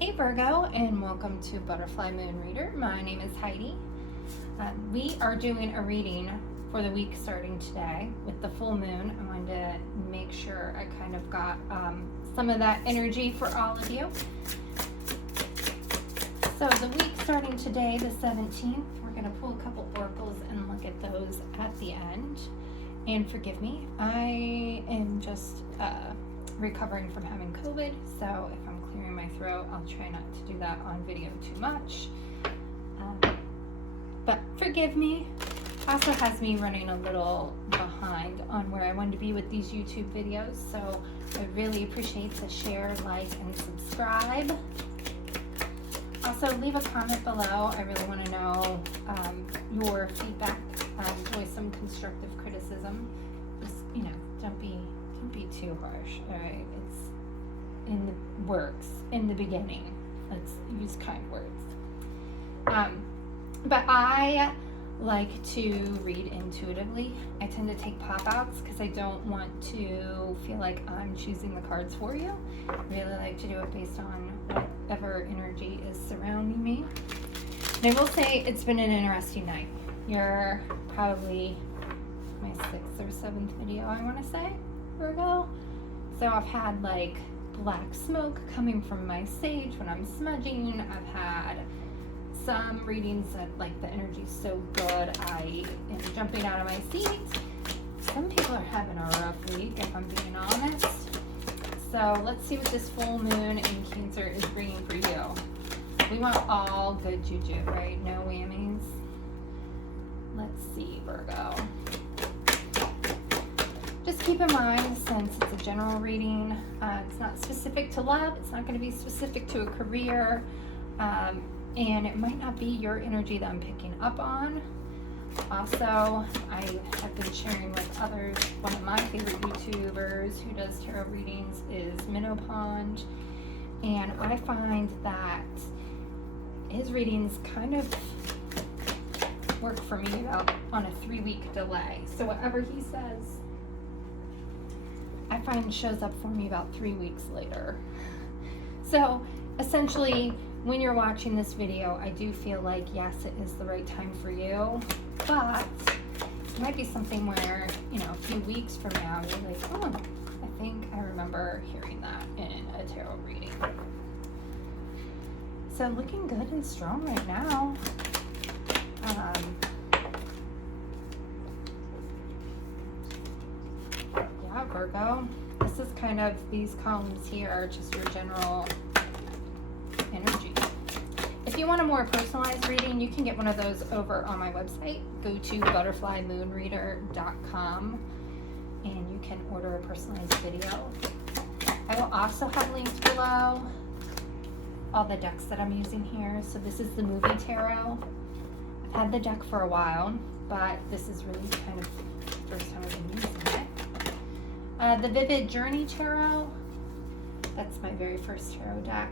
Hey Virgo, and welcome to Butterfly Moon Reader. My name is Heidi. We are doing a reading for the week starting today with the full moon. I wanted to make sure I kind of got some of that energy for all of you. So the week starting today, the 17th, we're going to pull a couple oracles and look at those at the end. And forgive me, I am just recovering from having COVID, so if I'm clearing my throat, I'll try not to do that on video too much. But forgive me. Also has me running a little behind on where I wanted to be with these YouTube videos, so I really appreciate the share, like, and subscribe. Also, leave a comment below. I really want to know your feedback. Voice some constructive criticism. Just, don't be too harsh. All right, it's in the works in the beginning. Let's use kind words. But I like to read intuitively. I tend to take pop-outs because I don't want to feel like I'm choosing the cards for you. I really like to do it based on whatever energy is surrounding me. And I will say it's been an interesting night. You're probably my 6th or 7th video, I want to say, Virgo. So I've had like black smoke coming from my sage when I'm smudging. I've had some readings that like the energy's so good I am jumping out of my seat. Some people are having a rough week, if I'm being honest. So let's see what this full moon in Cancer is bringing for you. We want all good juju, right? No whammies. Let's see, Virgo. Just keep in mind, since it's a general reading, it's not specific to love, it's not going to be specific to a career, and it might not be your energy that I'm picking up on. Also, I have been sharing with others, one of my favorite YouTubers who does tarot readings is Minnow Pond, and I find that his readings kind of work for me about on a 3-week delay. So whatever he says, I find shows up for me about 3 weeks later. So essentially, when you're watching this video, I do feel like, yes, it is the right time for you, but it might be something where, a few weeks from now, you're like, oh, I think I remember hearing that in a tarot reading. So looking good and strong right now. Yeah, Virgo, this is kind of, these columns here are just your general energy. If you want a more personalized reading, you can get one of those over on my website. Go to butterflymoonreader.com and you can order a personalized video. I will also have links below all the decks that I'm using here. So this is the movie tarot. I've had the deck for a while, but this is really kind of the first time I've been using it. The Vivid Journey Tarot, that's my very first tarot deck.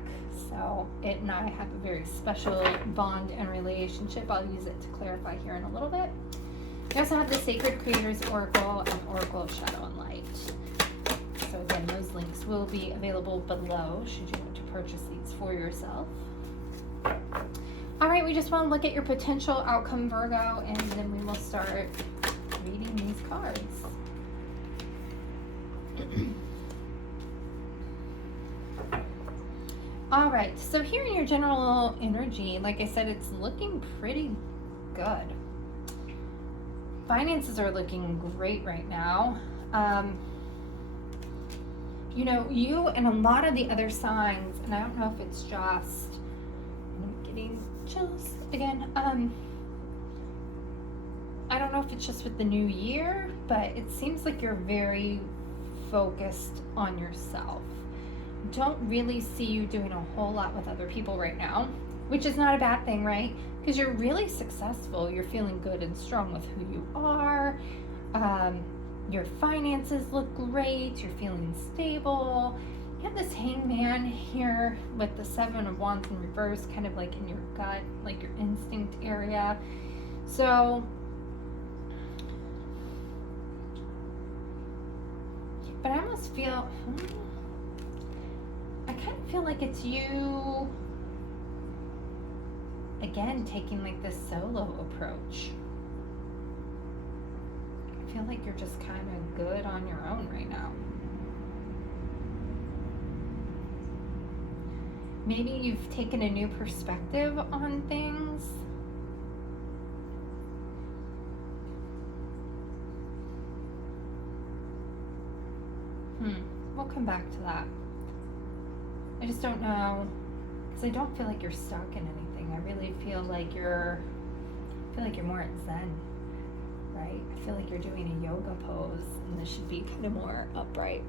So it and I have a very special bond and relationship. I'll use it to clarify here in a little bit. We also have the Sacred Creators Oracle and Oracle of Shadow and Light. So again, those links will be available below should you want to purchase these for yourself. All right, we just want to look at your potential outcome, Virgo, and then we will start reading these cards. All right, so here in your general energy, like I said, it's looking pretty good. Finances are looking great right now. You and a lot of the other signs, and I don't know if it's just, I'm getting chills again. I don't know if it's just with the new year, but it seems like you're very focused on yourself. Don't really see you doing a whole lot with other people right now, which is not a bad thing, right? Because you're really successful. You're feeling good and strong with who you are. Your finances look great. You're feeling stable. You have this Hangman here with the 7 of Wands in reverse, kind of like in your gut, like your instinct area. So, but I almost feel, I kind of feel like it's you, again, taking like this solo approach. I feel like you're just kind of good on your own right now. Maybe you've taken a new perspective on things. We'll come back to that. I just don't know, because I don't feel like you're stuck in anything. I really feel like you're more at Zen, right? I feel like you're doing a yoga pose, and this should be kind of more upright.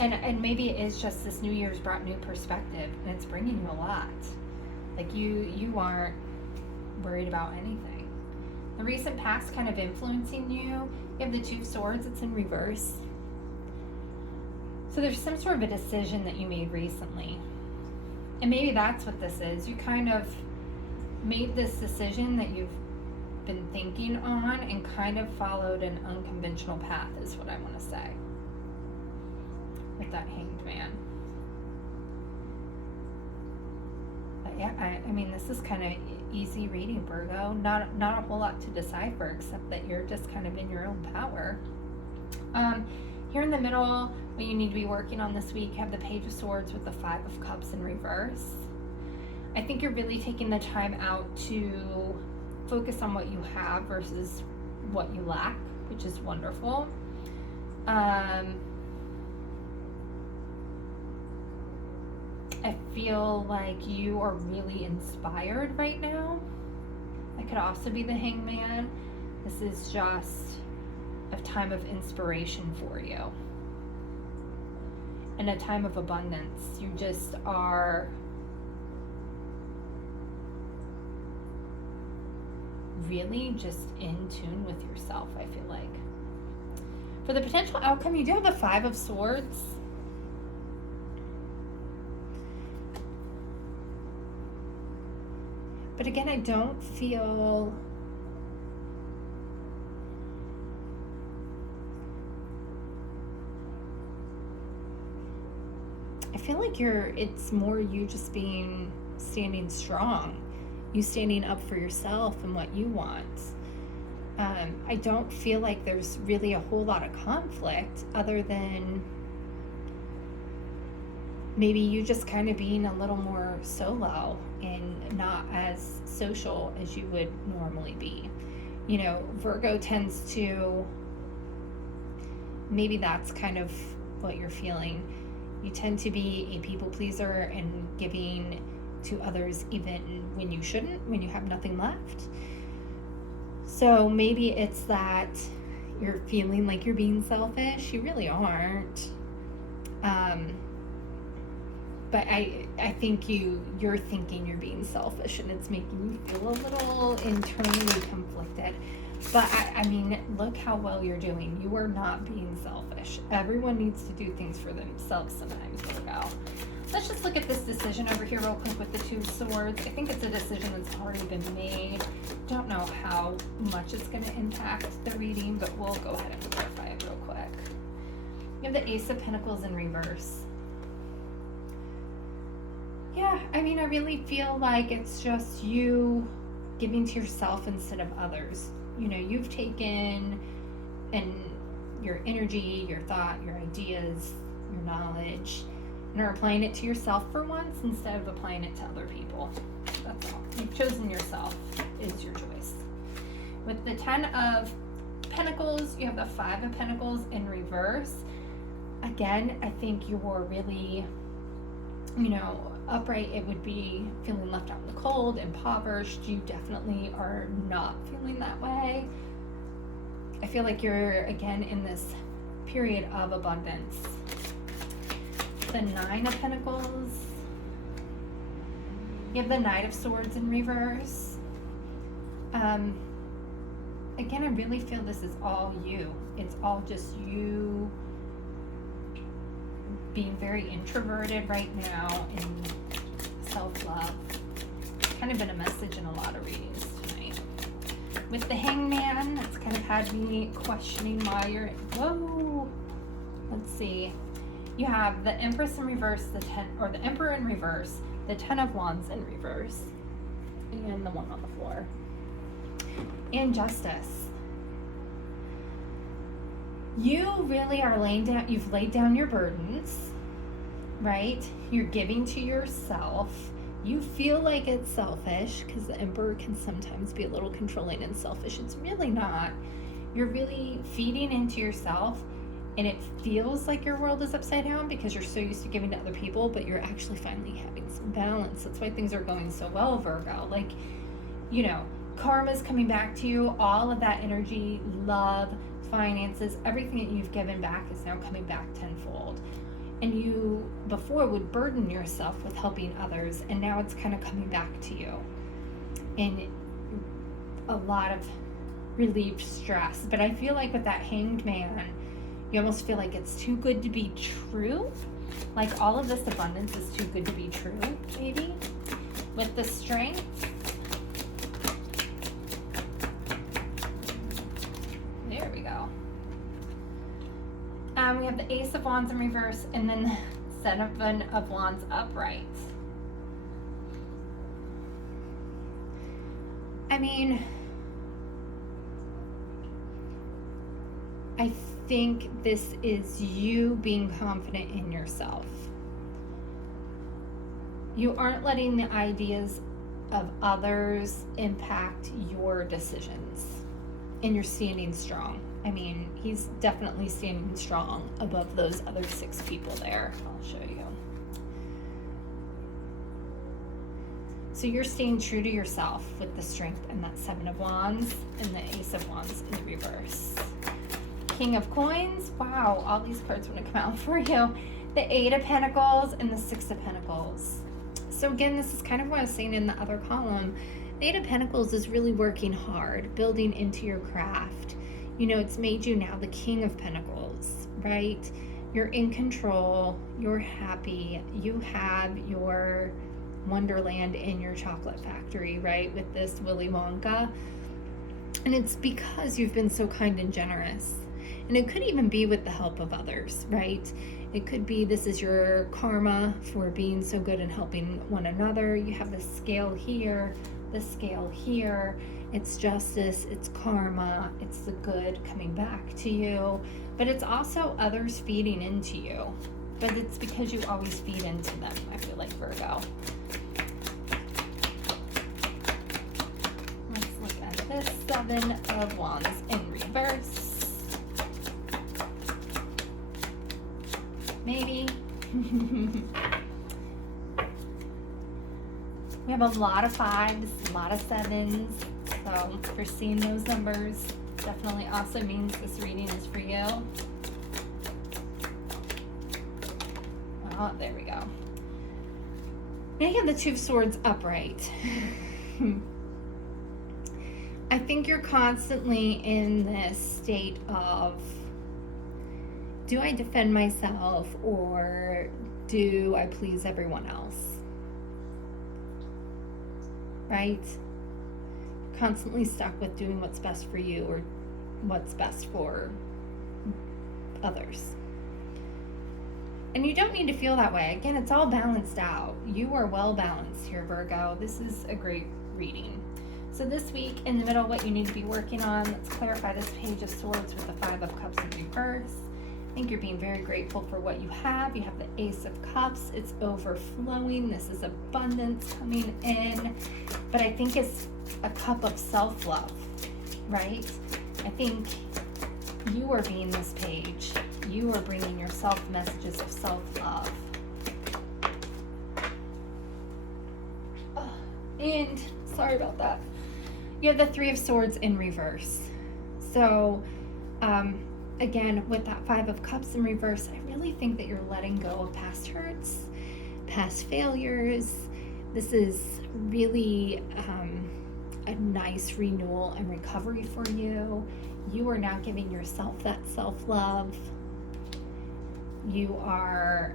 And maybe it is just this New Year's brought new perspective, and it's bringing you a lot. Like you aren't worried about anything. The recent past kind of influencing you. You have the Two of Swords, it's in reverse. So there's some sort of a decision that you made recently. And maybe that's what this is. You kind of made this decision that you've been thinking on and kind of followed an unconventional path, is what I want to say. With that Hanged Man. But yeah, I mean, this is kind of easy reading, Virgo. Not a whole lot to decipher, except that you're just kind of in your own power. Here in the middle, what you need to be working on this week, you have the Page of Swords with the Five of Cups in reverse. I think you're really taking the time out to focus on what you have versus what you lack, which is wonderful. I feel like you are really inspired right now. That could also be the Hangman. This is just a time of inspiration for you. And a time of abundance. You just are really just in tune with yourself, I feel like. For the potential outcome, you do have the Five of Swords. But again, I don't feel like it's more you just standing strong, you standing up for yourself and what you want. I don't feel like there's really a whole lot of conflict other than maybe you just kind of being a little more solo and not as social as you would normally be. You know, Virgo tends to, maybe that's kind of what you're feeling. You tend to be a people pleaser and giving to others even when you shouldn't, when you have nothing left. So maybe it's that you're feeling like you're being selfish. You really aren't. But I think you're thinking you're being selfish, and it's making you feel a little internally conflicted. But I mean, look how well you're doing. You are not being selfish. Everyone needs to do things for themselves sometimes, Virgo. Let's just look at this decision over here real quick with the Two of Swords. I think it's a decision that's already been made. Don't know how much it's going to impact the reading, but we'll go ahead and clarify it real quick. You have the Ace of Pentacles in reverse. Yeah, I mean, I really feel like it's just you giving to yourself instead of others. You know, you've taken your energy, your thought, your ideas, your knowledge, and are applying it to yourself for once instead of applying it to other people. That's all. You've chosen yourself is your choice. With the Ten of Pentacles, you have the Five of Pentacles in reverse. Again, I think you're really, you know, upright. It would be feeling left out in the cold, impoverished. You definitely are not feeling that way. I feel like you're, again, in this period of abundance. The Nine of Pentacles. You have the Knight of Swords in reverse. Again, I really feel this is all you. It's all just you being very introverted right now and self-love. Kind of been a message in a lot of readings tonight. With the Hangman, that's kind of had me questioning why you're, whoa, let's see. You have the Empress in reverse, the Emperor in reverse, the Ten of Wands in reverse, and the one on the floor. And Justice. You really are you've laid down your burdens, right? You're giving to yourself. You feel like it's selfish because the Emperor can sometimes be a little controlling and selfish. It's really not. You're really feeding into yourself, and it feels like your world is upside down because you're so used to giving to other people, but you're actually finally having some balance. That's why things are going so well, Virgo. Like, you know, karma's coming back to you. All of that energy, love, finances, everything that you've given back is now coming back tenfold. And you before would burden yourself with helping others, and now it's kind of coming back to you in a lot of relieved stress. But I feel like with that Hanged Man, you almost feel like it's too good to be true. Like all of this abundance is too good to be true, maybe. With the Strength, there we go. We have the Ace of Wands in reverse, and then the Seven of Wands upright. I mean, I think this is you being confident in yourself. You aren't letting the ideas of others impact your decisions, and you're standing strong. I mean, he's definitely standing strong above those other 6 people there. I'll show you. So you're staying true to yourself with the Strength and that Seven of Wands and the Ace of Wands in the reverse. King of Coins. Wow, all these cards want to come out for you. The Eight of Pentacles and the Six of Pentacles. So again, this is kind of what I was saying in the other column. The Eight of Pentacles is really working hard, building into your craft. You know, it's made you now the King of Pentacles, right? You're in control, you're happy, you have your Wonderland in your chocolate factory, right? With this Willy Wonka. And it's because you've been so kind and generous. And it could even be with the help of others, right? It could be this is your karma for being so good and helping one another. You have the scale here, the scale here. It's justice, it's karma, it's the good coming back to you, but it's also others feeding into you. But it's because you always feed into them, I feel like, Virgo. Let's look at this Seven of Wands in reverse. Maybe. We have a lot of 5s, a lot of 7s. So if you're seeing those numbers, definitely also means this reading is for you. Oh, there we go. Now you have the Two of Swords upright. I think you're constantly in this state of, do I defend myself or do I please everyone else? Right? Constantly stuck with doing what's best for you or what's best for others. And you don't need to feel that way. Again, it's all balanced out. You are well balanced here, Virgo. This is a great reading. So this week, in the middle, what you need to be working on, let's clarify this Page of Swords with the Five of Cups in reverse. I think you're being very grateful for what you have. You have the Ace of Cups. It's overflowing. This is abundance coming in. But I think it's a cup of self-love, right? I think you are being this page. You are bringing yourself messages of self-love. And sorry about that. You have the Three of Swords in reverse. So, again, with that Five of Cups in reverse, I really think that you're letting go of past hurts, past failures. This is really a nice renewal and recovery for you. You are now giving yourself that self-love. You are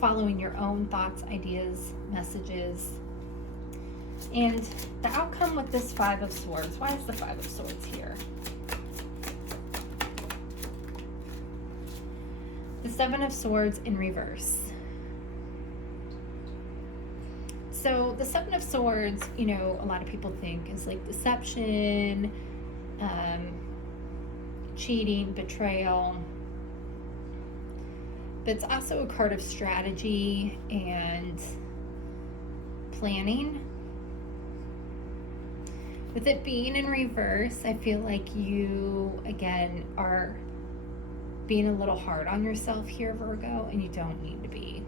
following your own thoughts, ideas, messages. And the outcome with this Five of Swords, why is the Five of Swords here? The Seven of Swords in reverse. So the Seven of Swords, you know, a lot of people think is like deception, cheating, betrayal. But it's also a card of strategy and planning. With it being in reverse, I feel like you, again, are being a little hard on yourself here, Virgo, and you don't need to be.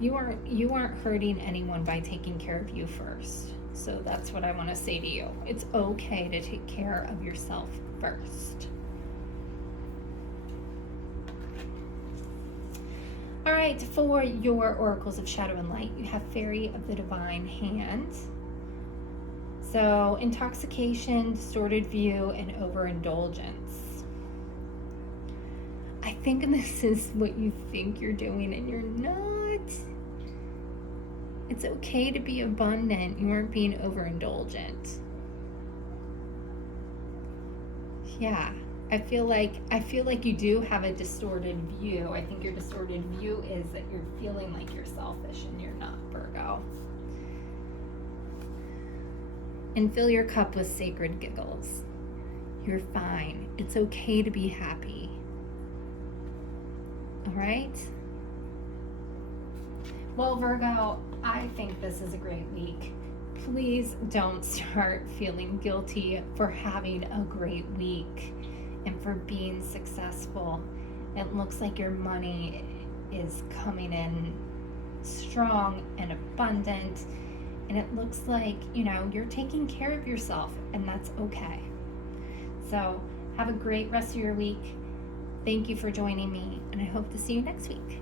You aren't hurting anyone by taking care of you first. So that's what I want to say to you. It's okay to take care of yourself first. All right, for your oracles of shadow and light, you have Fairy of the Divine Hand. So intoxication, distorted view, and overindulgence. I think this is what you think you're doing and you're not. It's okay to be abundant. You aren't being overindulgent. Yeah, I feel like you do have a distorted view. I think your distorted view is that you're feeling like you're selfish and you're not, Virgo. And fill your cup with sacred giggles. You're fine. It's okay to be happy. All right? Well, Virgo, I think this is a great week. Please don't start feeling guilty for having a great week and for being successful. It looks like your money is coming in strong and abundant, and it looks like, you know, you're taking care of yourself, and that's okay. So have a great rest of your week. Thank you for joining me, and I hope to see you next week.